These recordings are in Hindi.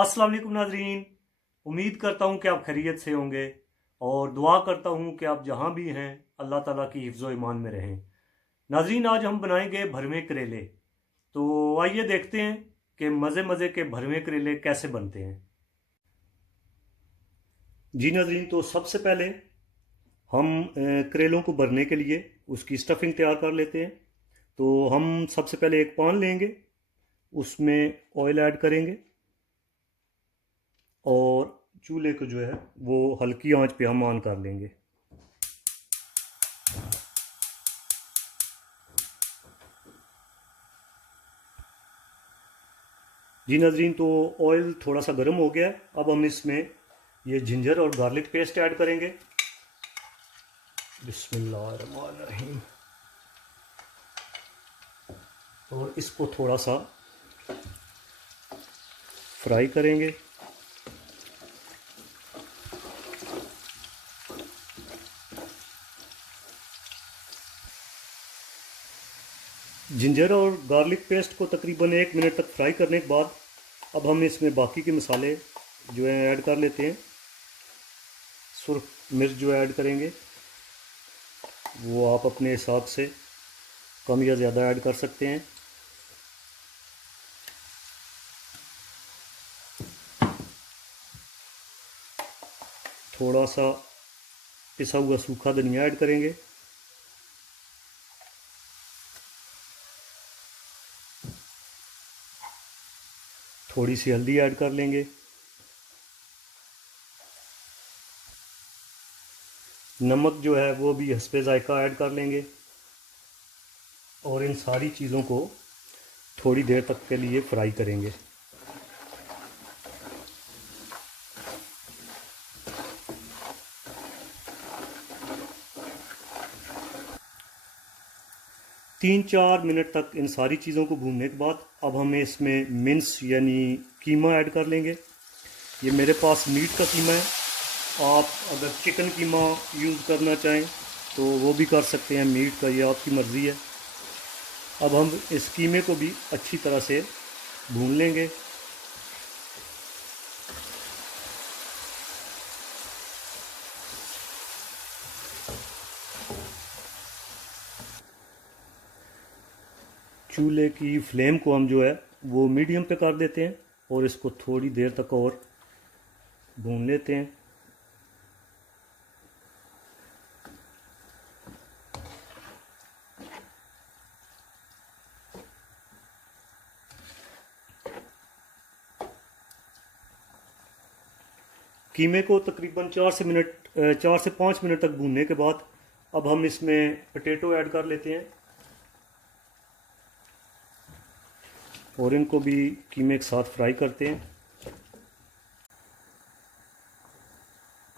अस्सलाम वालेकुम नाजरीन। उम्मीद करता हूँ कि आप खैरियत से होंगे और दुआ करता हूँ कि आप जहाँ भी हैं अल्लाह ताला की हिफ्ज़ ईमान में रहें। नाजरीन, आज हम बनाएंगे भरवे करेले। तो आइए देखते हैं कि मज़े मज़े के भरवे करेले कैसे बनते हैं। जी नाजरीन, तो सबसे पहले हम करेलों को भरने के लिए उसकी स्टफिंग तैयार कर लेते हैं। तो हम सबसे पहले एक पान लेंगे, उसमें ऑयल ऐड करेंगे और चूल्हे को जो है वो हल्की आंच पे हम ऑन कर लेंगे। जी नाजरीन, तो ऑयल थोड़ा सा गर्म हो गया है। अब हम इसमें ये जिंजर और गार्लिक पेस्ट ऐड करेंगे। बिस्मिल्लाहिर्रहमानिर्रहीम। और इसको थोड़ा सा फ्राई करेंगे। जिंजर और गार्लिक पेस्ट को तकरीबन 1 मिनट तक फ्राई करने के बाद अब हम इसमें बाकी के मसाले जो है ऐड कर लेते हैं। सुर्ख मिर्च जो ऐड करेंगे वो आप अपने हिसाब से कम या ज़्यादा ऐड कर सकते हैं। थोड़ा सा पिसा हुआ सूखा धनिया ऐड करेंगे। थोड़ी सी हल्दी ऐड कर लेंगे। नमक जो है वो भी हस्बे ज़ायका ऐड कर लेंगे और इन सारी चीज़ों को थोड़ी देर तक के लिए फ्राई करेंगे। तीन चार मिनट तक इन सारी चीज़ों को भूनने के बाद अब हमें इसमें मिन्स यानी कीमा ऐड कर लेंगे। ये मेरे पास मीट का कीमा है। आप अगर चिकन कीमा यूज़ करना चाहें तो वो भी कर सकते हैं। मीट का ये आपकी मर्ज़ी है। अब हम इस कीमे को भी अच्छी तरह से भून लेंगे। चूल्हे की फ्लेम को हम जो है वो मीडियम पे कर देते हैं और इसको थोड़ी देर तक और भून लेते हैं। कीमे को तकरीबन 4 से 5 मिनट तक भूनने के बाद अब हम इसमें पोटैटो ऐड कर लेते हैं और इनको भी कीमे के साथ फ्राई करते हैं।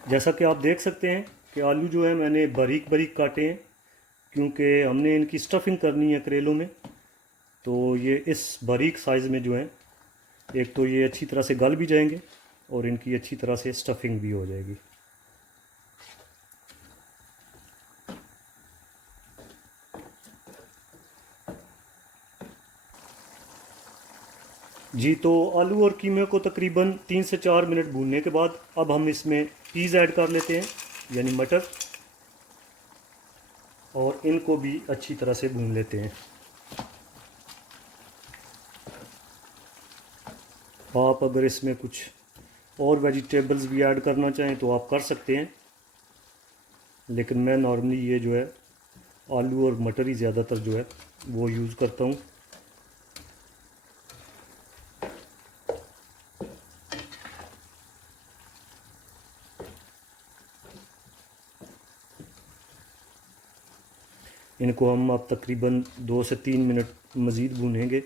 जैसा कि आप देख सकते हैं कि आलू जो है मैंने बारीक बारीक काटे हैं, क्योंकि हमने इनकी स्टफिंग करनी है करेलों में। तो ये इस बारीक साइज़ में जो है, एक तो ये अच्छी तरह से गल भी जाएंगे और इनकी अच्छी तरह से स्टफिंग भी हो जाएगी। जी, तो आलू और कीमे को तकरीबन 3 से 4 मिनट भूनने के बाद अब हम इसमें पीज़ ऐड कर लेते हैं यानी मटर, और इनको भी अच्छी तरह से भून लेते हैं। आप अगर इसमें कुछ और वेजिटेबल्स भी ऐड करना चाहें तो आप कर सकते हैं, लेकिन मैं नॉर्मली ये जो है आलू और मटर ही ज़्यादातर जो है वो यूज़ करता हूँ। इनको हम अब तकरीबन 2 से 3 मिनट मज़ीद भूनेंगे।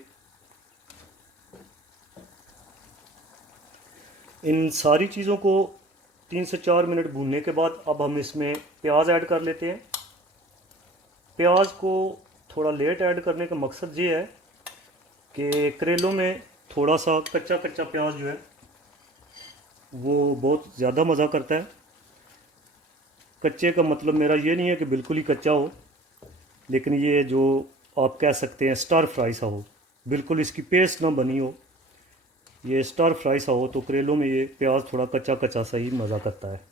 इन सारी चीज़ों को 3 से 4 मिनट भूनने के बाद अब हम इसमें प्याज ऐड कर लेते हैं। प्याज को थोड़ा लेट ऐड करने का मकसद ये है कि करेलों में थोड़ा सा कच्चा कच्चा प्याज जो है वो बहुत ज़्यादा मज़ा करता है। कच्चे का मतलब मेरा ये नहीं है कि बिल्कुल ही कच्चा हो, लेकिन ये जो आप कह सकते हैं स्टर फ्राई सा हो, बिल्कुल इसकी पेस्ट ना बनी हो, ये स्टार फ्राई सा हो तो करेलों में ये प्याज थोड़ा कच्चा कच्चा सा ही मज़ा करता है।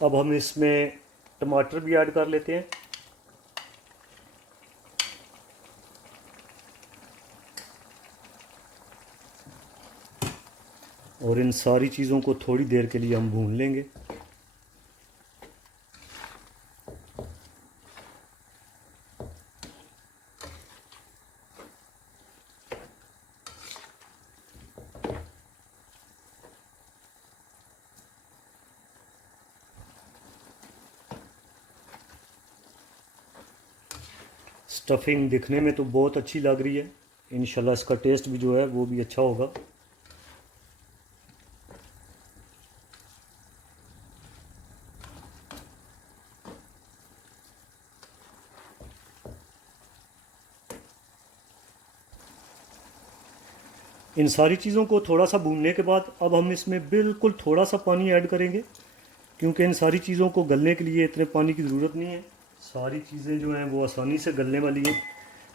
अब हम इसमें टमाटर भी ऐड कर लेते हैं। और इन सारी चीज़ों को थोड़ी देर के लिए हम भून लेंगे। स्टफिंग दिखने में तो बहुत अच्छी लग रही है, इंशाल्लाह इसका टेस्ट भी जो है वो भी अच्छा होगा। इन सारी चीज़ों को थोड़ा सा भूनने के बाद अब हम इसमें बिल्कुल थोड़ा सा पानी ऐड करेंगे, क्योंकि इन सारी चीज़ों को गलने के लिए इतने पानी की ज़रूरत नहीं है। सारी चीज़ें जो हैं वो आसानी से गलने वाली हैं,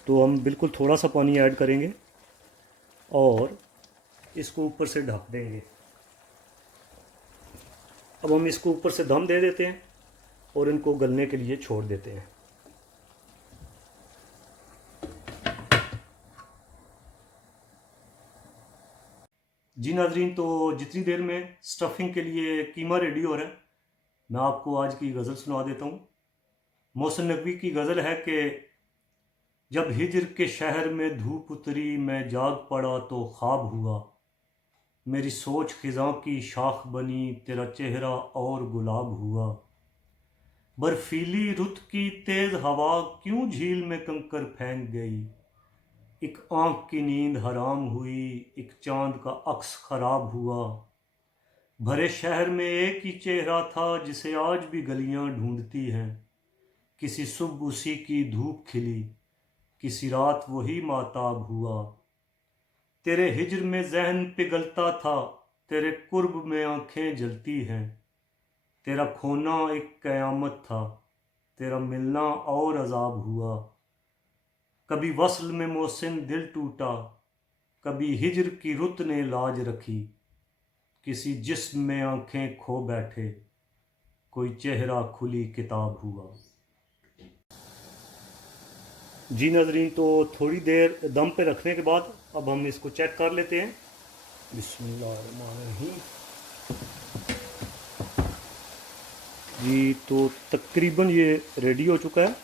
तो हम बिल्कुल थोड़ा सा पानी ऐड करेंगे और इसको ऊपर से ढक देंगे। अब हम इसको ऊपर से दम दे देते हैं और इनको गलने के लिए छोड़ देते हैं। जी नाजरीन, तो जितनी देर में स्टफिंग के लिए कीमा रेडी हो रहा है, मैं आपको आज की गज़ल सुना देता हूँ। मोहसिन नकवी की गज़ल है कि जब हिजर के शहर में धूप उतरी मैं जाग पड़ा तो ख्वाब हुआ, मेरी सोच खिज़ां की शाख बनी तेरा चेहरा और गुलाब हुआ। बर्फीली रुत की तेज़ हवा क्यों झील में कंकर फेंक गई, एक आंख की नींद हराम हुई, एक चांद का अक्स खराब हुआ। भरे शहर में एक ही चेहरा था जिसे आज भी गलियां ढूंढती हैं, किसी सुबह उसी की धूप खिली, किसी रात वही माताब हुआ। तेरे हिज्र में जहन पिघलता था, तेरे कुर्ब में आंखें जलती हैं, तेरा खोना एक कयामत था, तेरा मिलना और अजाब हुआ। कभी वस्ल में मोहसिन दिल टूटा, कभी हिज्र की रुत ने लाज रखी, किसी जिस्म में आंखें खो बैठे, कोई चेहरा खुली किताब हुआ। जी नाजरीन, तो थोड़ी देर दम पे रखने के बाद अब हम इसको चेक कर लेते हैं। बिस्मिल्लाहिर्रहमानिर्रहीम। जी, तो तकरीबन ये रेडी हो चुका है।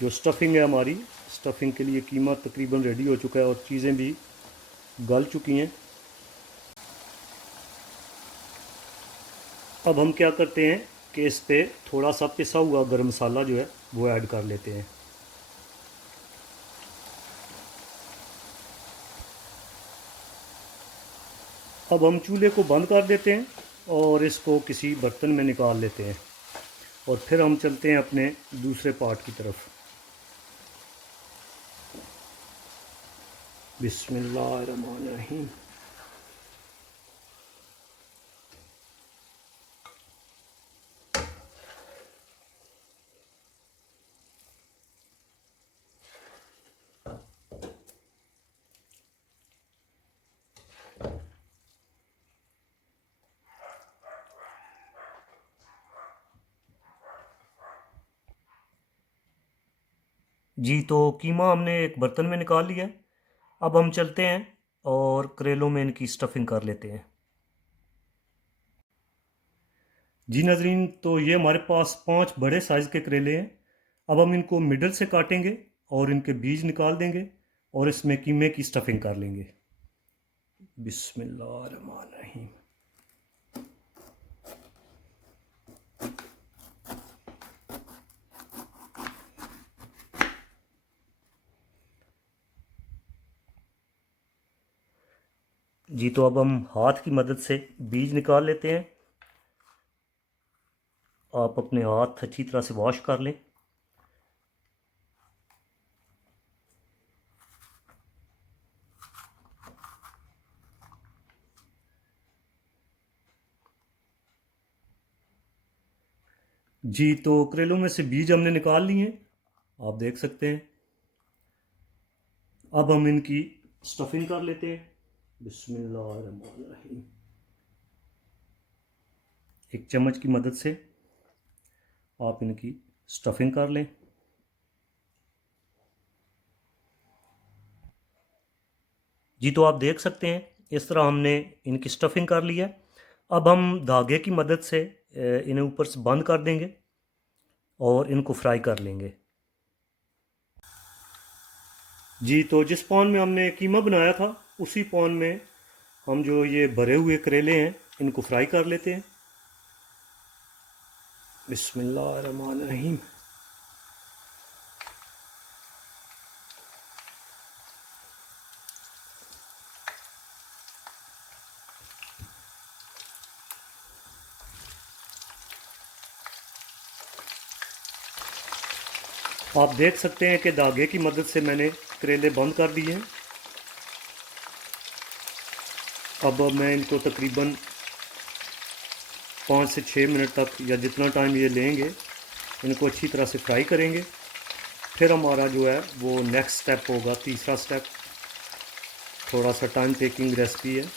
जो स्टफिंग है हमारी, स्टफिंग के लिए कीमा तकरीबन रेडी हो चुका है और चीज़ें भी गल चुकी हैं। अब हम क्या करते हैं कि इस पे थोड़ा सा पिसा हुआ गरम मसाला जो है वो ऐड कर लेते हैं। अब हम चूल्हे को बंद कर देते हैं और इसको किसी बर्तन में निकाल लेते हैं और फिर हम चलते हैं अपने दूसरे पार्ट की तरफ। बिस्मिल्लाहिर्रहमानिर्रहीम। जी, तो कीमा हमने एक बर्तन में निकाल लिया है। अब हम चलते हैं और करेलों में इनकी स्टफिंग कर लेते हैं। जी नाजरीन, तो ये हमारे पास 5 बड़े साइज़ के करेले हैं। अब हम इनको मिडल से काटेंगे और इनके बीज निकाल देंगे और इसमें कीमे की स्टफिंग कर लेंगे। बिस्मिल्लाहिर्रहमानिर्रहीम। जी, तो अब हम हाथ की मदद से बीज निकाल लेते हैं। आप अपने हाथ अच्छी तरह से वॉश कर लें। जी, तो करेलों में से बीज हमने निकाल लिए, आप देख सकते हैं। अब हम इनकी स्टफिंग कर लेते हैं। बिस्मिल्लाहिर्रहमानिर्रहीम। एक चम्मच की मदद से आप इनकी स्टफिंग कर लें। जी, तो आप देख सकते हैं इस तरह हमने इनकी स्टफिंग कर ली है। अब हम धागे की मदद से इन्हें ऊपर से बंद कर देंगे और इनको फ्राई कर लेंगे। जी, तो जिस पॉन में हमने कीमा बनाया था उसी पॉन में हम जो ये भरे हुए करेले हैं इनको फ्राई कर लेते हैं। बिस्मिल्लाहिर्रहमानिर्रहीम। आप देख सकते हैं कि धागे की मदद से मैंने करेले बंद कर दिए हैं। अब मैं इनको तकरीबन 5 से 6 मिनट तक या जितना टाइम ये लेंगे इनको अच्छी तरह से फ्राई करेंगे। फिर हमारा जो है वो नेक्स्ट स्टेप होगा, तीसरा स्टेप। थोड़ा सा टाइम टेकिंग रेसिपी है।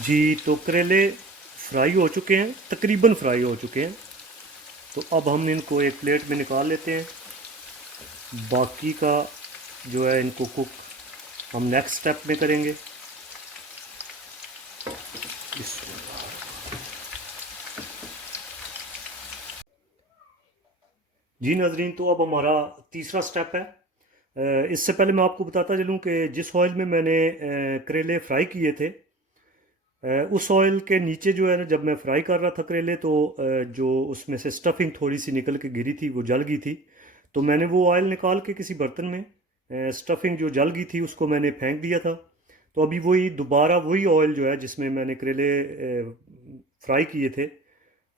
जी, तो करेले फ्राई हो चुके हैं, तकरीबन फ्राई हो चुके हैं। तो अब हम इनको एक प्लेट में निकाल लेते हैं। बाकी का जो है इनको कुक हम नेक्स्ट स्टेप में करेंगे। जी नाजरीन, तो अब हमारा तीसरा स्टेप है। इससे पहले मैं आपको बताता चलूँ कि जिस ऑयल में मैंने करेले फ्राई किए थे, उस ऑयल के नीचे जो है ना, जब मैं फ्राई कर रहा था करेले तो जो उसमें से स्टफिंग थोड़ी सी निकल के गिरी थी, वो जल गई थी। तो मैंने वो ऑयल निकाल के किसी बर्तन में स्टफिंग जो जल गई थी उसको मैंने फेंक दिया था। तो अभी वही दोबारा वही ऑयल जो है जिसमें मैंने करेले फ्राई किए थे,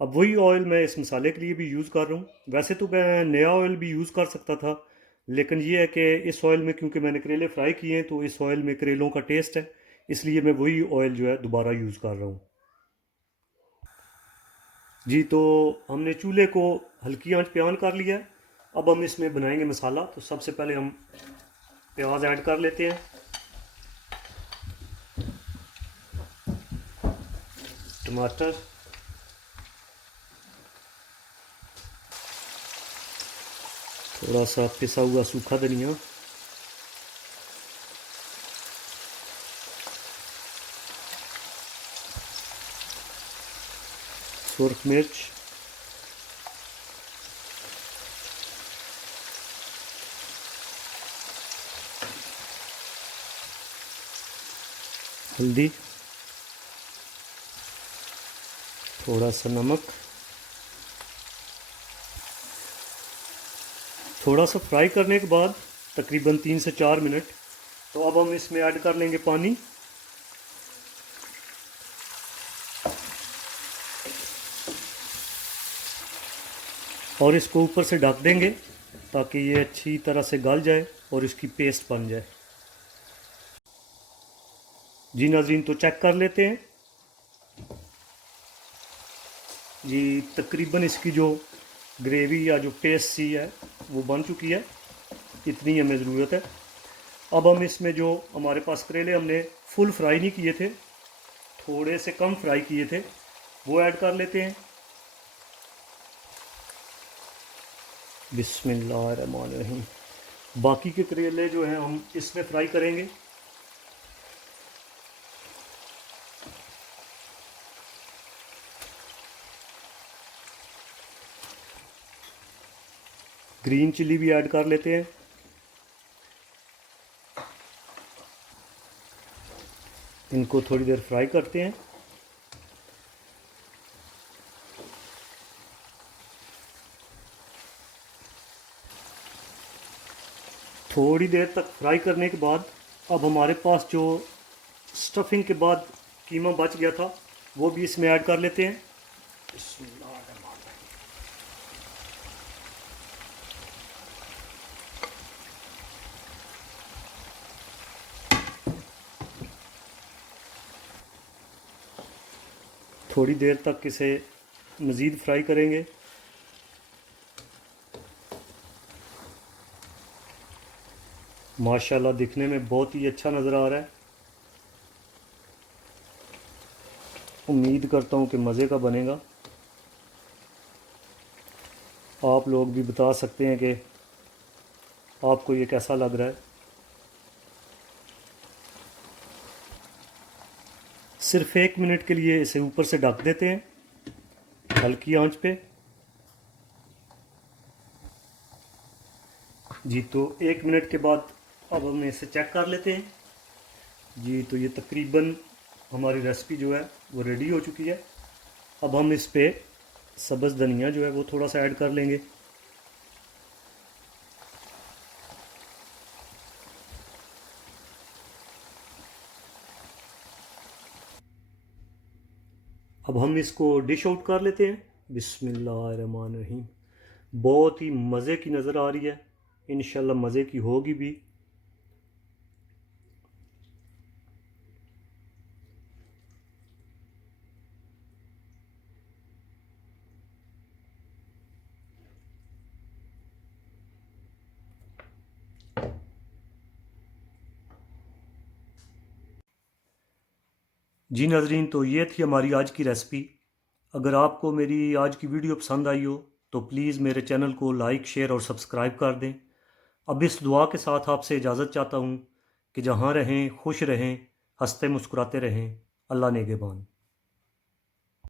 अब वही ऑयल मैं इस मसाले के लिए भी यूज़ कर रहा हूँ। वैसे तो मैं नया ऑयल भी यूज़ कर सकता था, लेकिन ये है कि इस ऑयल में क्योंकि मैंने करेले फ्राई किए हैं तो इस ऑयल में करेलों का टेस्ट है, इसलिए मैं वही ऑयल जो है दोबारा यूज़ कर रहा हूँ। जी, तो हमने चूल्हे को हल्की आंच पे ऑन कर लिया है। अब हम इसमें बनाएंगे मसाला। तो सबसे पहले हम प्याज ऐड कर लेते हैं, टमाटर, थोड़ा सा पिसा हुआ सूखा धनिया, सुरख मिर्च, हल्दी, थोड़ा सा नमक। थोड़ा सा फ्राई करने के बाद तकरीबन 3 से 4 मिनट, तो अब हम इसमें ऐड कर लेंगे पानी। और इसको ऊपर से ढक देंगे ताकि ये अच्छी तरह से गल जाए और इसकी पेस्ट बन जाए। जी नाज़रीन, तो चेक कर लेते हैं। जी, तकरीबन इसकी जो ग्रेवी या जो पेस्ट सी है वो बन चुकी है, इतनी हमें ज़रूरत है। अब हम इसमें जो हमारे पास करेले हमने फुल फ्राई नहीं किए थे, थोड़े से कम फ्राई किए थे, वो ऐड कर लेते हैं। बिस्मिल्लाहिर्रहमानिर्रहीम। बाकी के करेले जो हैं हम इसमें फ्राई करेंगे। ग्रीन चिली भी ऐड कर लेते हैं। इनको थोड़ी देर फ्राई करते हैं। थोड़ी देर तक फ्राई करने के बाद अब हमारे पास जो स्टफिंग के बाद कीमा बच गया था वो भी इसमें ऐड कर लेते हैं। थोड़ी देर तक इसे मज़ीद फ्राई करेंगे। माशाल्लाह दिखने में बहुत ही अच्छा नज़र आ रहा है। उम्मीद करता हूँ कि मज़े का बनेगा। आप लोग भी बता सकते हैं कि आपको ये कैसा लग रहा है। सिर्फ 1 मिनट के लिए इसे ऊपर से ढक देते हैं हल्की आंच पे। जी तो 1 मिनट के बाद अब हम इसे चेक कर लेते हैं। जी तो ये तकरीबन हमारी रेसिपी जो है वो रेडी हो चुकी है। अब हम इस पे सब्ज़ धनिया जो है वो थोड़ा सा ऐड कर लेंगे। अब हम इसको डिश आउट कर लेते हैं। बिस्मिल्लाहिर्रहमानिर्रहीम। बहुत ही मज़े की नज़र आ रही है, इंशाल्लाह मज़े की होगी भी। जी नाजरीन, तो ये थी हमारी आज की रेसिपी। अगर आपको मेरी आज की वीडियो पसंद आई हो तो प्लीज़ मेरे चैनल को लाइक, शेयर और सब्सक्राइब कर दें। अब इस दुआ के साथ आपसे इजाज़त चाहता हूँ कि जहाँ रहें खुश रहें, हंसते मुस्कुराते रहें। अल्लाह नेगेबान।